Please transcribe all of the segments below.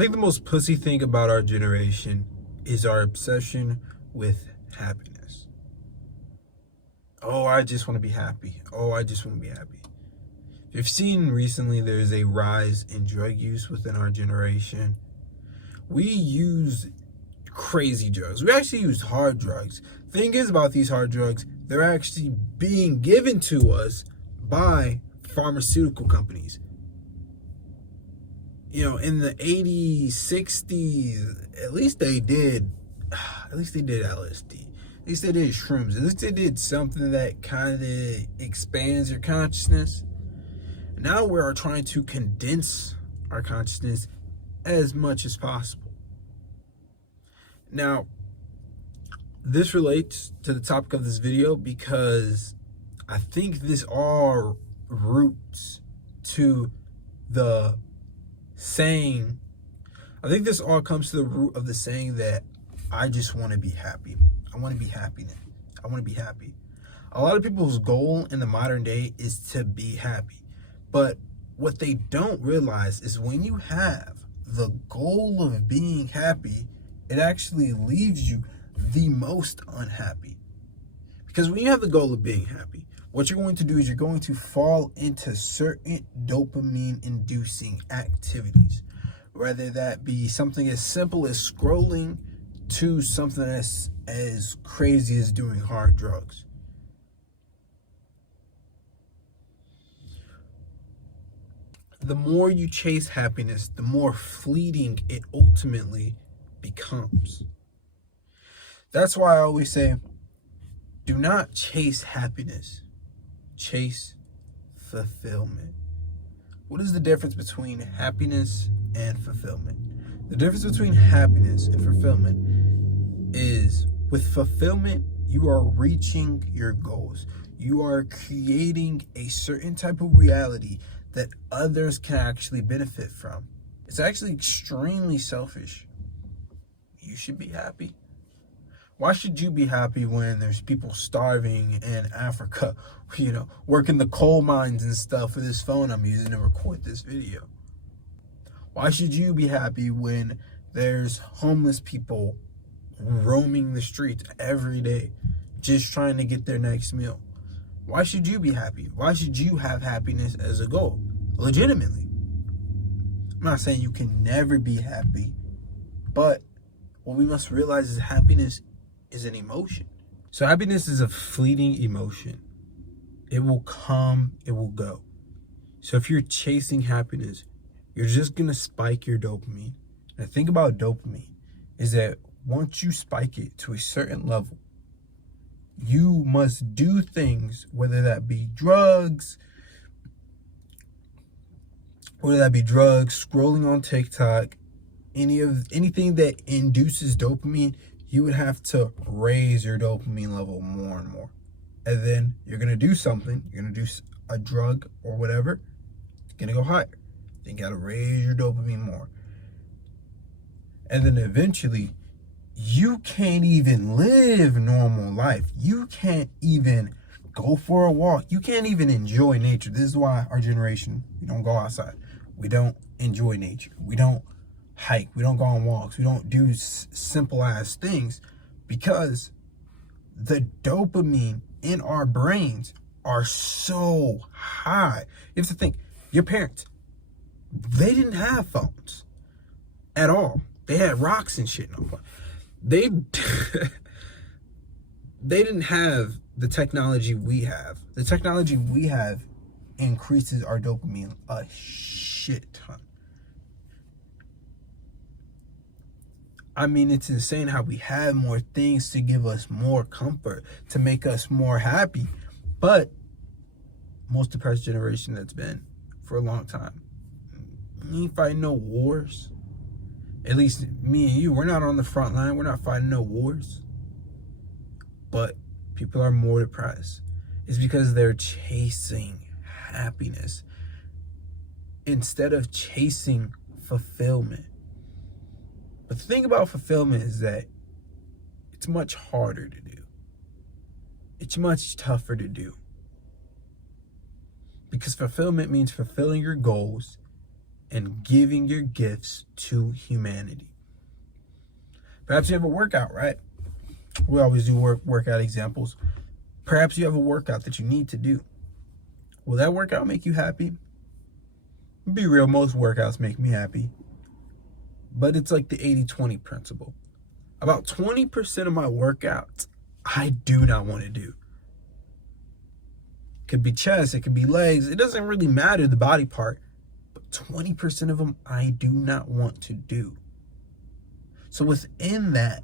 I think the most pussy thing about our generation is our obsession with happiness. Oh, I just want to be happy. Oh, I just want to be happy. If you've seen recently, there's a rise in drug use within our generation. We use crazy drugs. We actually use hard drugs. Thing is about these hard drugs, they're actually being given to us by pharmaceutical companies. You know, in the 80s, 60s, at least they did LSD. At least they did shrooms. At least they did something that kind of expands your consciousness. Now we're trying to condense our consciousness as much as possible. Now, this relates to the topic of this video because I think this all roots to the saying, I think this all comes to the root of the saying that I just want to be happy. I want to be happy. I want to be happy. A lot of people's goal in the modern day is to be happy. But what they don't realize is when you have the goal of being happy, it actually leaves you the most unhappy. Because when you have the goal of being happy, what you're going to do is you're going to fall into certain dopamine-inducing activities, whether that be something as simple as scrolling to something as crazy as doing hard drugs. The more you chase happiness, the more fleeting it ultimately becomes. That's why I always say, do not chase happiness. Chase fulfillment. What is the difference between happiness and fulfillment? The difference between happiness and fulfillment is with fulfillment, you are reaching your goals. You are creating a certain type of reality that others can actually benefit from. It's actually extremely selfish. You should be happy. Why should you be happy when there's people starving in Africa, working the coal mines and stuff with this phone I'm using to record this video? Why should you be happy when there's homeless people roaming the streets every day just trying to get their next meal? Why should you be happy? Why should you have happiness as a goal? Legitimately. I'm not saying you can never be happy, but what we must realize is happiness is an emotion. So happiness is a fleeting emotion. It will come, it will go. So if you're chasing happiness, you're just gonna spike your dopamine. And the thing about dopamine is that once you spike it to a certain level, you must do things, whether that be drugs, scrolling on TikTok, anything that induces dopamine, you would have to raise your dopamine level more and more. And then you're going to do something, you're going to do a drug or whatever, it's going to go higher. Then you got to raise your dopamine more. And then eventually, you can't even live normal life. You can't even go for a walk. You can't even enjoy nature. This is why our generation, we don't go outside. We don't enjoy nature. We don't hike. We don't go on walks. We don't do simple ass things because the dopamine in our brains are so high. You have to think, your parents, they didn't have phones at all. They had rocks and shit. They didn't have the technology we have. The technology we have increases our dopamine a shit ton. I mean, it's insane how we have more things to give us more comfort, to make us more happy. But most depressed generation that's been for a long time. You ain't fighting no wars. At least me and you, we're not on the front line. We're not fighting no wars. But people are more depressed. It's because they're chasing happiness instead of chasing fulfillment. But the thing about fulfillment is that it's much harder to do. It's much tougher to do. Because fulfillment means fulfilling your goals and giving your gifts to humanity. Perhaps you have a workout, right? We always do workout examples. Perhaps you have a workout that you need to do. Will that workout make you happy? Be real, most workouts make me happy. But it's like the 80-20 principle. About 20% of my workouts I do not want to do. It could be chest, it could be legs. It doesn't really matter the body part. But 20% of them I do not want to do. So within that,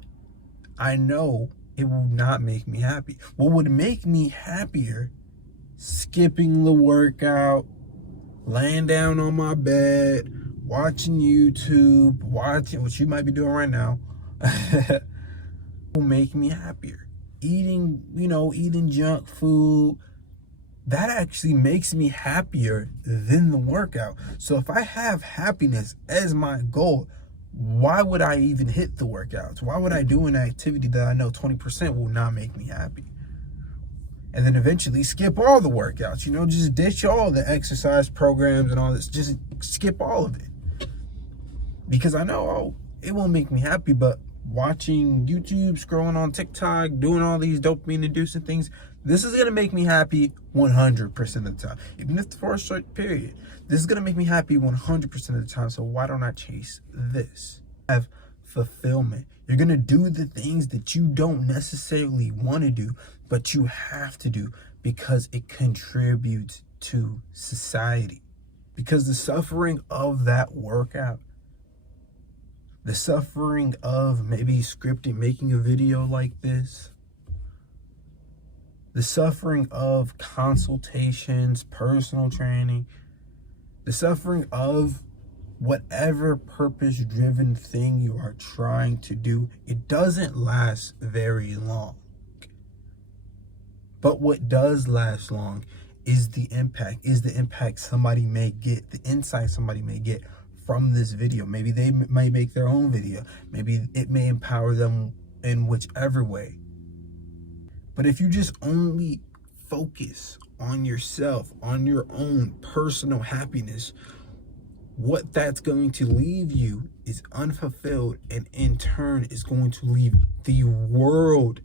I know it will not make me happy. What would make me happier? Skipping the workout, laying down on my bed, watching YouTube, watching what you might be doing right now, will make me happier. Eating junk food, that actually makes me happier than the workout. So if I have happiness as my goal, why would I even hit the workouts? Why would I do an activity that I know 20% will not make me happy? And then eventually skip all the workouts, just ditch all the exercise programs and all this. Just skip all of it. Because I know, it won't make me happy, but watching YouTube, scrolling on TikTok, doing all these dopamine-inducing things, this is going to make me happy 100% of the time. Even if it's for a short period. This is going to make me happy 100% of the time, so why don't I chase this? Have fulfillment. You're going to do the things that you don't necessarily want to do, but you have to do because it contributes to society. Because the suffering of that workout, the suffering of maybe scripting, making a video like this, the suffering of consultations, personal training, the suffering of whatever purpose-driven thing you are trying to do, it doesn't last very long. But what does last long is the impact somebody may get, the insight somebody may get from this video. Maybe they might make their own video. Maybe it may empower them in whichever way. But if you just only focus on yourself, on your own personal happiness, what that's going to leave you is unfulfilled, and in turn is going to leave the world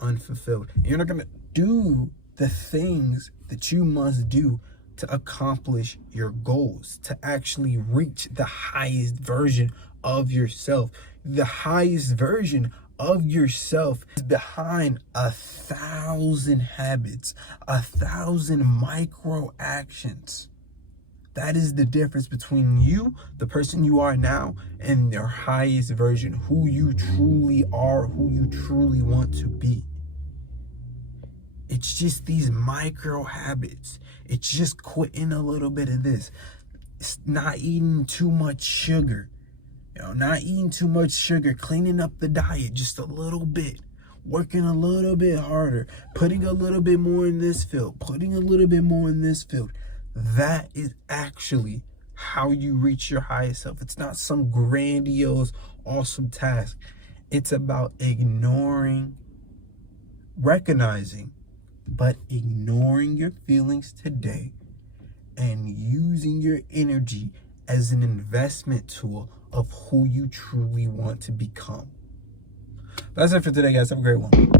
unfulfilled. You're not going to do the things that you must do to accomplish your goals, to actually reach the highest version of yourself. The highest version of yourself is behind 1,000 habits, 1,000 micro actions. That is the difference between you, the person you are now, and your highest version, who you truly are, who you truly want to be. It's just these micro habits. It's just quitting a little bit of this. It's not eating too much sugar. Not eating too much sugar, cleaning up the diet just a little bit, working a little bit harder, putting a little bit more in this field, putting a little bit more in this field. That is actually how you reach your highest self. It's not some grandiose, awesome task. It's about recognizing, but ignoring your feelings today and using your energy as an investment tool of who you truly want to become. That's it for today, guys. Have a great one.